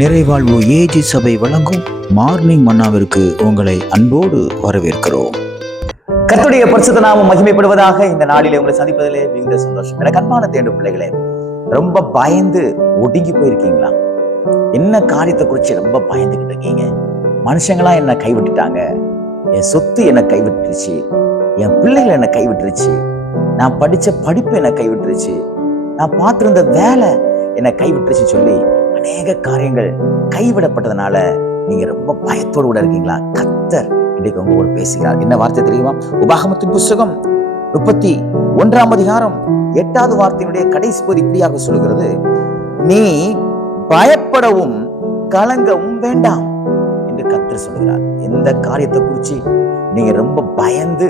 நிறைவாழ்வு AG சபை வழங்கும் morning மன்னாவிற்கு உங்களை அன்போடு வரவேற்கிறோம். கர்த்தருடைய பரிசுத்த நாமம் மகிமைப்படுவதாக. இந்த நாளிலே உங்களை சந்திப்பதிலே மிகுந்த சந்தோஷம். எனக்கு அன்பான தேண்டு பிள்ளைகளே, ரொம்ப பயந்து ஒடுங்கி போயிருக்கீங்களா? என்ன காரியத்தை குறிச்சு ரொம்ப பயந்துகிட்டு இருக்கீங்க? மனுஷங்களாம் என்னை கைவிட்டுட்டாங்க, என் சொத்து என்னை கைவிட்டுருச்சு, என் பிள்ளைகள் என்னை கைவிட்டுருச்சு, நான் படிச்ச படிப்பு என்னை கைவிட்டுருச்சு, நான் பார்த்திருந்த வேலை என்னை கைவிட்டுருச்சு சொல்லி அநேக காரியங்கள் கைவிடப்பட்டதுனால நீங்க ரொம்ப பயத்தோடு கூட இருக்கீங்களா? கர்த்தர் இன்றைக்கு உங்க கூட பேசுகிறார். என்ன வார்த்தை தெரியுமா? உபாகமத்தின் புஸ்தகம் 31 8வது வார்த்தையினுடைய கடைசி பகுதி இப்படியாக சொல்கிறது, நீ பயப்படவும் கலங்கவும் வேண்டாம் என்று கர்த்தர் சொல்கிறார். எந்த காரியத்தை குறிச்சு நீங்க ரொம்ப பயந்து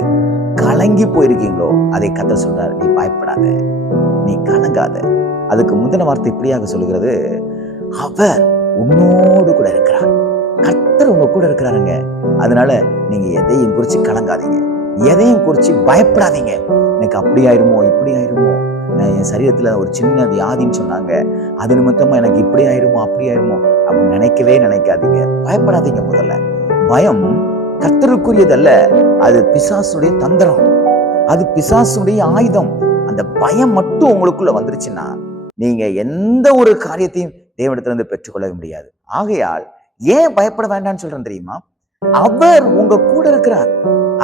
கலங்கி போயிருக்கீங்களோ அதை கர்த்தர் சொல்றார். நீ பயப்படாத, நீ கலங்காத. அதுக்கு முந்தின வார்த்தை இப்படியாக சொல்லுகிறது, அவர் உன்னோடு கூட இருக்கிறார். கர்த்தர் உங்க கூட இருக்கிறாருங்க. அதனால நீங்க எதையும் குறிச்சு கலங்காதீங்க, எதையும் குறிச்சு பயப்படாதீங்க. எனக்கு அப்படி ஆயிருமோ, இப்படி ஆயிருமோ, என் சரீரத்துல ஒரு சின்ன வியாதின்னு சொன்னாங்க, அது நிமித்தமா எனக்கு இப்படி ஆயிருமோ, அப்படி ஆயிருமோ அப்படி நினைக்கவே நினைக்காதீங்க. பயப்படாதீங்க. முதல்ல பயம் கர்த்தருக்குரியதல்ல, அது பிசாசுடைய தந்திரம், அது பிசாசுடைய ஆயுதம். அந்த பயம் மட்டும் உங்களுக்குள்ள வந்துருச்சுன்னா நீங்க எந்த ஒரு காரியத்தையும் தேவனிடத்திலிருந்து பெற்றுக்கொள்ள முடியாது. ஆகையால் ஏன் பயப்பட வேண்டாம்னு சொல்றேன் தெரியுமா? அவர் உங்க கூட இருக்கிறார்.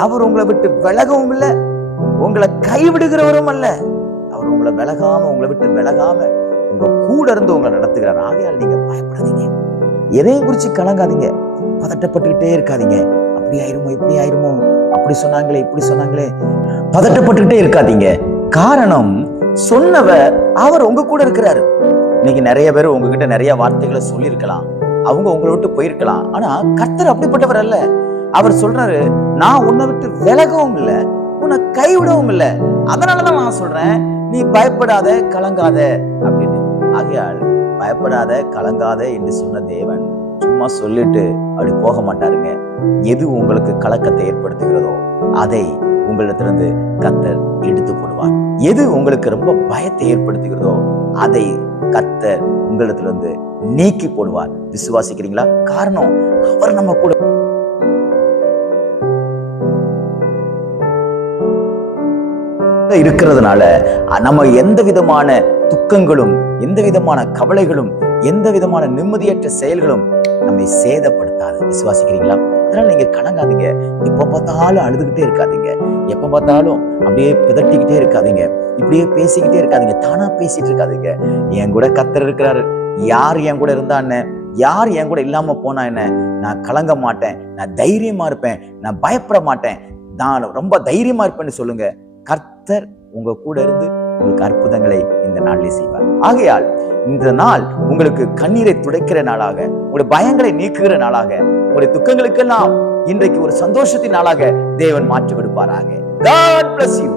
அவர் உங்களை விட்டு விலகவும் இல்லை, உங்களை கைவிடுகிறவரும் அல்ல. அவர் உங்களை விட்டு விலகாம உங்க கூட இருந்து உங்களை நடத்துகிறார். ஆகையால் நீங்க பயப்படாதீங்க, எதையும் குறிச்சு கலங்காதீங்க, பதட்டப்பட்டுக்கிட்டே இருக்காதீங்க. அப்படி ஆயிருமோ, இப்படி ஆயிருமோ, அப்படி சொன்னாங்களே, இப்படி சொன்னாங்களே, பதட்டப்பட்டுக்கிட்டே இருக்காதீங்க. காரணம், சொன்னவர் அவர் உங்க கூட இருக்கிறாரு. இன்னைக்கு நிறைய பேர் உங்ககிட்ட நிறைய வார்த்தைகளை சொல்லியிருக்கலாம், அவங்க உங்களை விட்டு போயிருக்கலாம். ஆனா கர்த்தர் அப்படிப்பட்டவர் அல்ல. அவர் சொல்றாரு, நான் உன்னை விட்டு விலகவும் இல்லை, உன்னை கைவிடவும் இல்லை. அதனாலதான் நான் சொல்றேன், நீ பயப்படாத, கலங்காத அப்படின்னு. ஆகையால் பயப்படாத, கலங்காத என்று சொன்ன தேவன் சும்மா சொல்லிட்டு அப்படி போக மாட்டாருங்க. எது உங்களுக்கு கலக்கத்தை ஏற்படுத்துகிறதோ அதை உங்களிடத்திலிருந்து கர்த்தர் எடுத்து போடுவார். எது உங்களுக்கு ரொம்ப பயத்தை ஏற்படுத்துகிறதோ அதை கர்த்தர் உங்களிடத்திலிருந்து நீக்கி போடுவார். விசுவாசிக்கிறீங்களா? காரணம், அவர் நம்ம கூட இருக்கிறதுனால நம்ம எந்த விதமான துக்கங்களும், எந்த விதமான கவலைகளும், எந்த விதமான நிம்மதியற்ற செயல்களும் நம்மை சேதப்படுத்தாது. விசுவாசிக்கிறீங்களா? அதனால நீங்க கலங்காதீங்க. எப்ப பார்த்தாலும் அழுதுகிட்டே இருக்காதீங்க, எப்ப பார்த்தாலும் அப்படியே பிதட்டிக்கிட்டே இருக்காதீங்க, இப்படியே பேசிக்கிட்டே இருக்காதீங்க, தானா பேசிட்டு இருக்காதீங்க. என் கூட கர்த்தர் இருக்கிறாரு, யார் என் கூட இருந்தா என்ன, யார் என் கூட இல்லாம போனா என்ன, நான் கலங்க மாட்டேன், நான் தைரியமா இருப்பேன், நான் பயப்பட மாட்டேன், நான் ரொம்ப தைரியமா இருப்பேன்னு சொல்லுங்க. கர்த்தர் உங்க கூட இருந்து உங்களுக்கு அற்புதங்களை இந்த நாளிலே செய்வார். ஆகையால் இந்த நாள் உங்களுக்கு கண்ணீரை துடைக்கிற நாளாக, உங்களுடைய பயங்களை நீக்குகிற நாளாக, உங்களுடைய துக்கங்களுக்கெல்லாம் இன்றைக்கு ஒரு சந்தோஷத்தின் நாளாக தேவன் மாற்றி கொடுப்பாராக. God bless you.